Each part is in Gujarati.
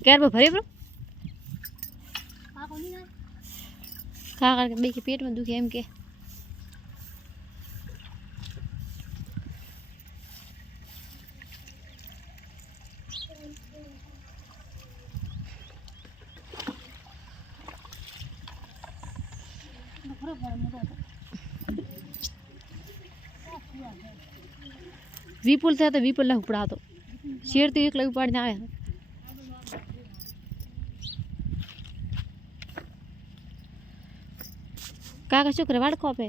કેર ભરી બ્રો ખા ખા બે કે પેટમાં દુખે એમ કે વિપુલ થયા તો વિપુલ ના ઉપડા હતો શેર તો એક લઈ ઉપાડીને આવ્યા કાકા શું કરે વાડકો આપે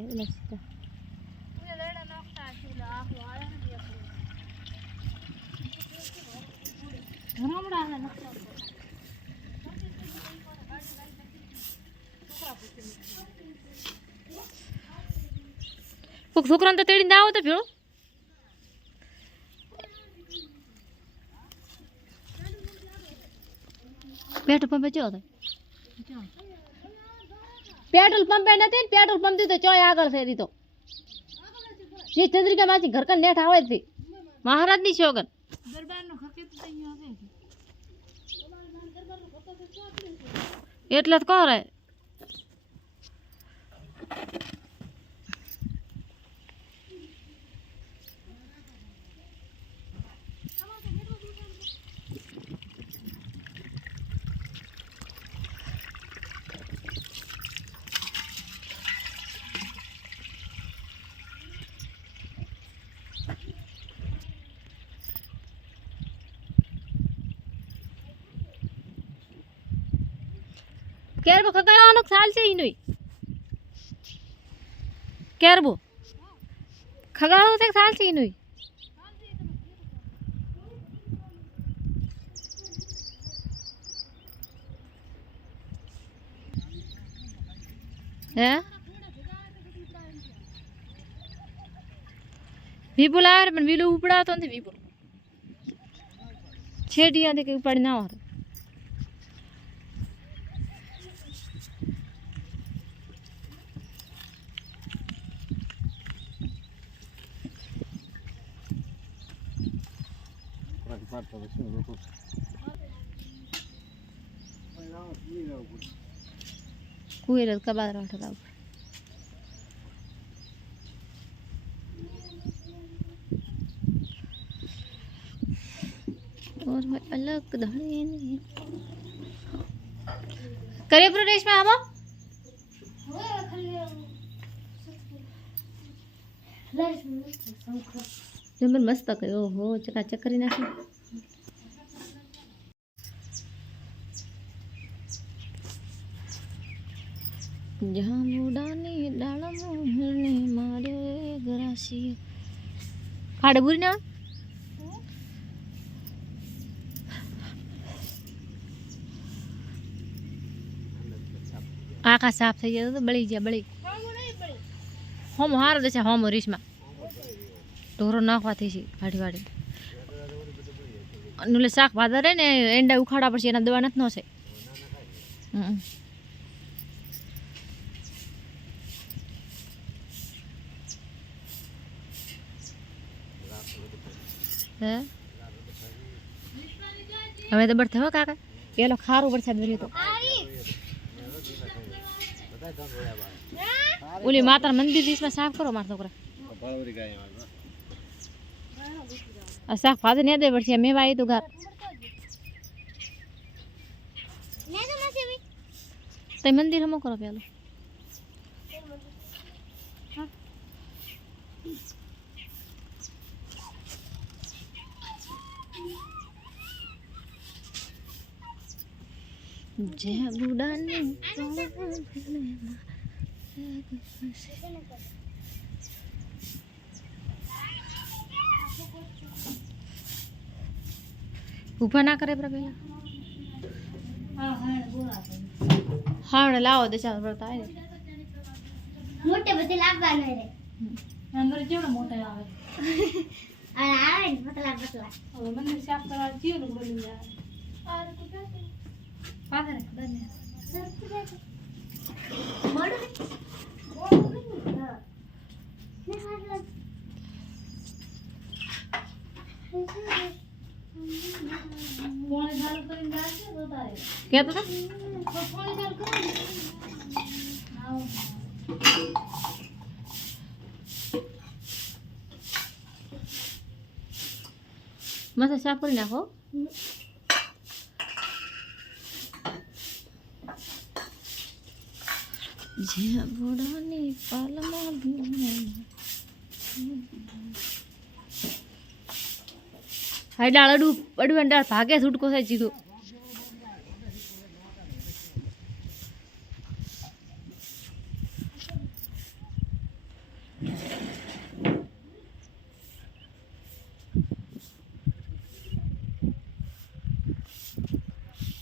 છોકરાને તો તેડીને આવો તો ભેળો પેટ્રોલ પંપે ચો पेट्रोल पंप पे नहीं पेट्रोल पंप थी तो चोय आगळ से रही तो जी चंद्रिका माची घर का नेठ आवे थी महाराज नी शोगन दरबार नो घर के तो तई आवे એટલે જ કહો રે કેરબો ખગાડવાનો ખ્યાલ છે ઈ નઈ કેરબો ખગાડો તે ખ્યાલ છે ઈ નઈ હે વિપુલ આવે પણ વિલુ ઉપડાતો નથી વિપુલ છેડિયાથી કઈ ઉપાડી ના આવે कुएर का बाद रहा था और मैं अलग धड़े नहीं करे प्रदेश में हम जबर मस्त कयो हो चकाचक કરી નાખી जहाँ मुडानी डाला मोहने मारे गरासी खाड़े बुरी ना आका साफ થઈ જાય તો બળી જાય બળી હોમ હાર દેશે હોમ રીશમાં ઢોરો નાખવાથી છે વાડી વાડી અનુલે શાક ભાદર ને એંડા ઉખાડા પછી એના દવા નથી નો છે હવે તો બળતે હો કાકા પેલો ખારું વરસાદ વર્યો તો ઓલી માતા મંદિર દીસમાં સાફ કરો માર છોકરા આ શાક ભાજે ને દે વર્ષે મેવા આવી તો ઘર તે મંદિર હમો કરો પેલો જે બુડાને ऊपर ना करे पेला हाँ लाओ दशा व्रत आए मोटे बच्चे लागवानो रे अंदर जेवढा मोठा આવે અને આવે ને પતલા પતલા હવે મને સાફ કરવા જીવ નું બોલી જાય આર કુતા પાગર કદને મોડો કોણ ધારો કહેતો હતો મસ્ત સાફ કરી નાખો જ્યાં ઘોડાની પાલમાં હાય ડાળ અડું ડાળ ભાગે છૂટકો થાય સીધો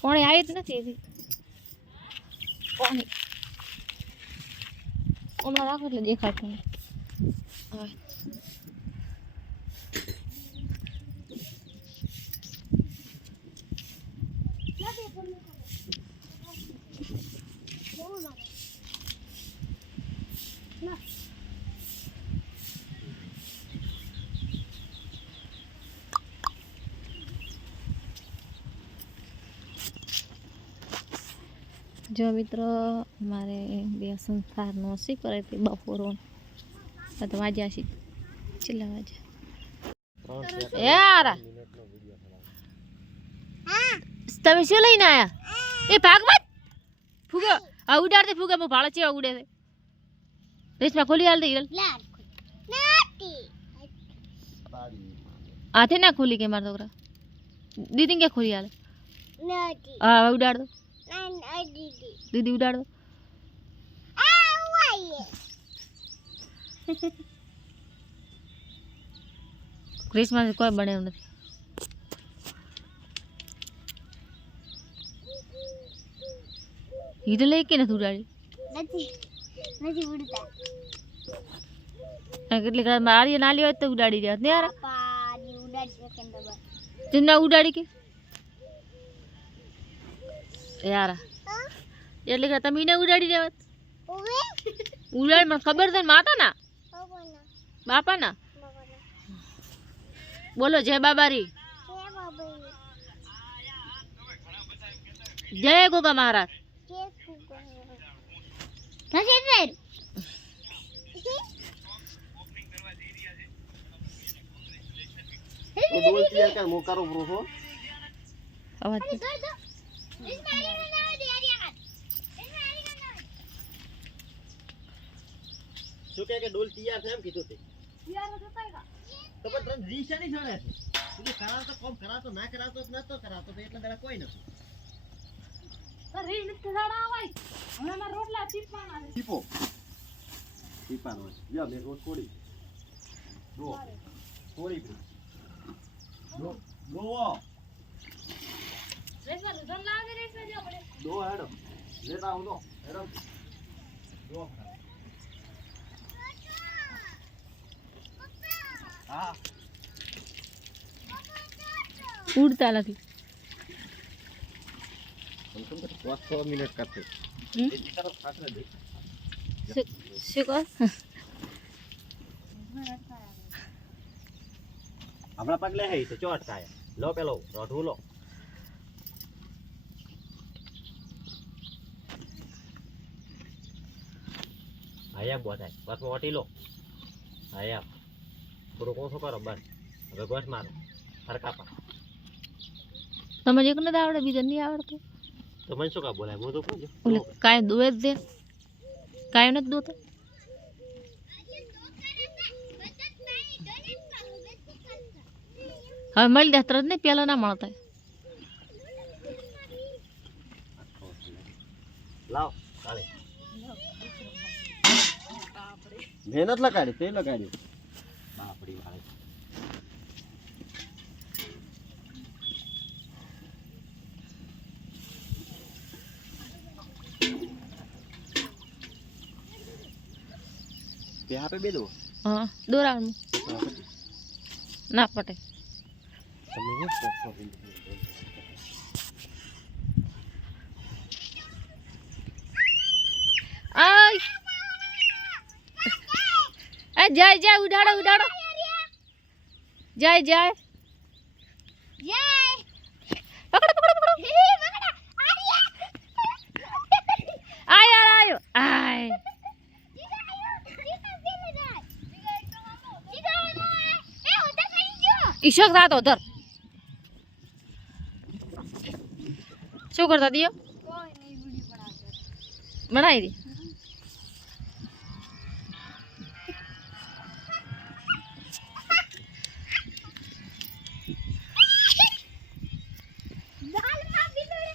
પાણી આવી જ નથી એથી પાણી હમણાં રાખો એટલે દેખાડતું હવે જો મિત્રો અમારે બે સંસ્થાનો શી કરે તે બપોરો તો વાજ્યા છે છેલ્લા વાજ્યા યાર તમે શું લઈને આયા એ ભાગવત ફૂગો આ ઉડાડતે ફૂગા મો ભાળા ચેવા ઉડે છે રેશમા ખોલી હાલ દે હિરલ હાથે ના ખોલી કે મારા છોકરા દીદી કે ખોલી હાલ હા ઉડાડ દો દીદી ઉડાડ દો ક્રિસમસ કોઈ બને એવું નથી હીરો લઈ કે નથી ઉડાડી નથી ઉડતા કેટલીક મારી નાલી હોય તો ઉડાડી દે ને યાર પાડી ઉડાડી શકે ને દબા તું ઉડાડી કે યાર એટલે કે તમે એને ઉડાડી દેવત ઉડાડી મને ખબર છે માતા ના બાપા ના બોલો જય બાબારી જય ગોગા મહારાજ શું કે ડોલ તૈયાર છે એમ કીધું તે તો પણ તને રીસ નહીં છોડે છે તું કરાવતો કોમ કરાવતો ના કરાવતો નતો કરાવતો તો એટલા દડા કોઈ નથી રીસ નથી દાડા આવાય હમણાં મારા રોટલા ટીપાના છે ટીપાનો છે લ્યો મેં રોટ છોડી રો છોડી રો રેસમાં રુધન લાગે રેસમાં જો પડે દો હેડો લેતા આવો હેડો દો હા ઉડતા નથી तुम तो 6 मिनट करते एक तरफ खासरा दे શું કહો આપણા પગલે હે તો ચોટ થાય લો પેલો રોઠું લો આયા બોધાય બસ ઓટી લો આયા થોડો કોસો કરો બસ હવે ગોઠ મારો સરકા પા તમે એક નથી આવડે બીજા નહીં આવડતું તો મને શું કા બોલાય હું તો કહું ઓલે કાય દોએ જ દે કાય નથી દોતો હવે મળી જાય તરત નહીં પેલા ના મળતા લાવ ચાલે મહેનત લગાડી તે લગાડ્યું બાપડી વાળે पे पे बेदो हाँ दोराનું ના પટે આય એ જાય જાય ઉડાડો ઉડાડો જાય જાય જય પકડો પકડો પકડો ઈશોક રાતો ધર શું કરતા દિયો કોઈ નહીં વિડીયો બનાવી દી દાલમાં બિલડે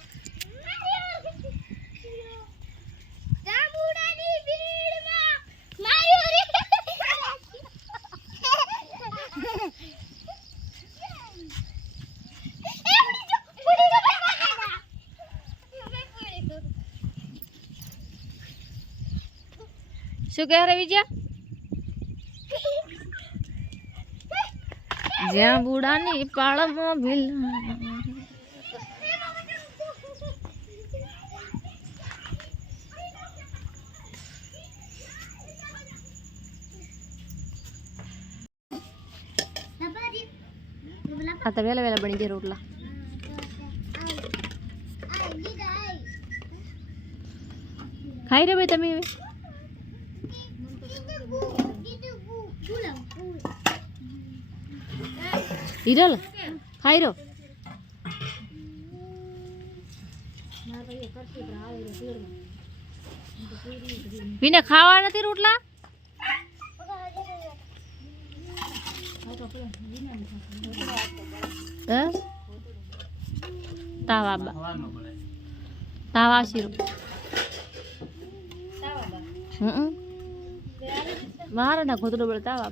જામુડાની ભીડમાં માયો રે શું કહે રે વિજયા જ્યાં બુડાની પાળમાં ભીલા આ તો વેલા વેલા બની ગયા રોટલા ખાઈ રહ્યો ભાઈ તમે હવે હિરલ ખાઈ રહ્યો વિને ખાવા નથી રોટલા તાવા તાવા શીરો મારે ના ખોતરો બળ તાવા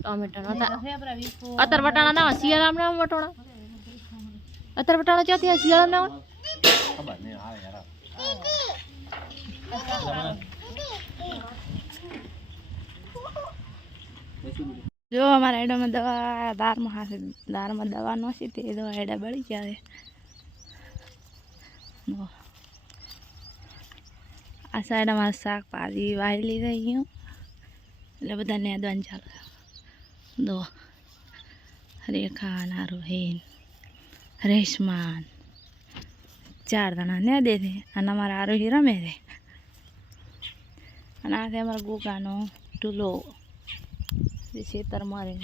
ટોમેટો અત્યારે વટાણા ના શિયાળા ના વટોણા અત્યારે વટાણા ચોથી શિયાળા ના જો અમારા એડામાં દવા દારમાં દવા નથી તે દવા એડા બળી ગયા આ સાઈડમાં શાકભાજી વાવી લીધા અહીંયા એટલે બધા નેદવાનું ચાલે દો રેખા ના રોહિન રેશમાન 4 જણા ને દે છે અને અમારા આરોહી રમે છે અને આ છે અમારા ગોગાનો ટૂલો જે ખેતર મારે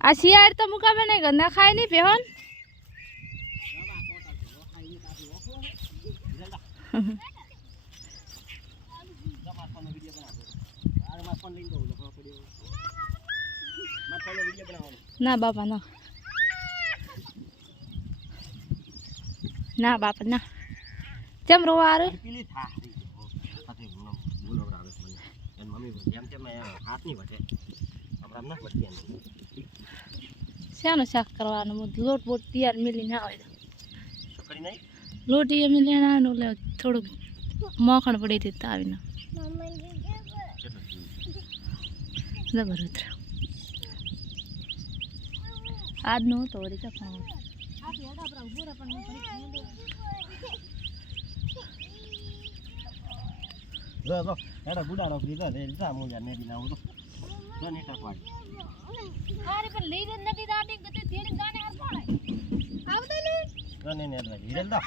આ શિયાળ તો મુકામે નહીં ગંદા ખાય નહીં પેહન ના બાપા ના ના બાપા ના કેમ રોવા આરે શાનું શાક કરવાનું લોટ બોટ તૈયાર મિલી ના હોય લોટ એ મિલી ના એટલે થોડુંક મોખણ પડી હતી તાવીને જબર ઉતરે આજનું હતો વળી ક્યાં જો જો એડા ગુડાનો ફ્રીઝર છે રીતા મોજા ને બિના તો જો ને કાપાડી અરે પણ લઈ જ નથી દાટી ગતે તેડી ગાને હર કોણ આવતો ને જો ને ને હિરલ દો